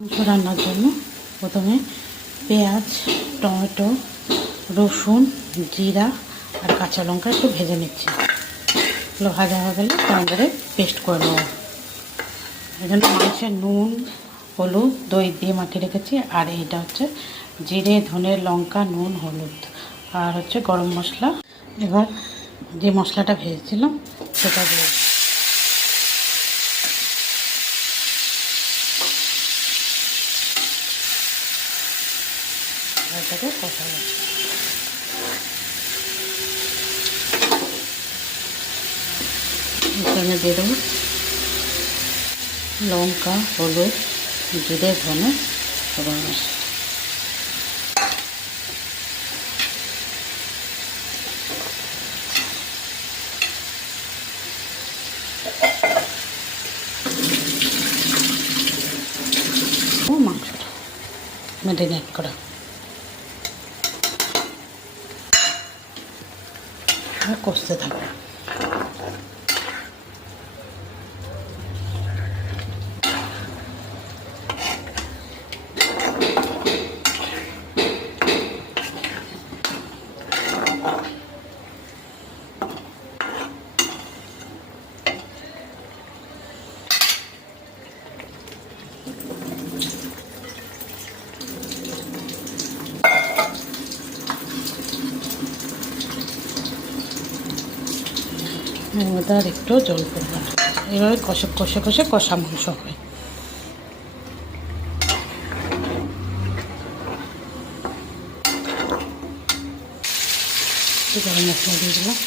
মাংস রান্নার জন্য প্রথমে পেঁয়াজ, টমেটো, রসুন, জিরা আর কাঁচা লঙ্কা একটু ভেজে নিচ্ছি। এগুলো ভাজা হয়ে গেলে গ্রাইন্ডারে পেস্ট করে নেব। এই জন্য মাংসে নুন, হলুদ, দই দিয়ে মাখিয়ে রেখেছি। আর এইটা হচ্ছে জিরে, ধনে, লঙ্কা, নুন, হলুদ আর হচ্ছে গরম মশলা। এবার যে মশলাটা ভেজেছিলাম সেটা দিয়ে এটাকে কষাবো। এখানে দিয়ে দেবো লঙ্কা, হলুদ, জিরে, ধনে, গরম মশলা। মাংসটা ম্যারিনেট করা কষতে থাকবে। এর মধ্যে আর একটু জল পড়বে না। এভাবে কষে কষে কষে কষা মাংস হবে। গরম মশলা দিয়ে দিলাম।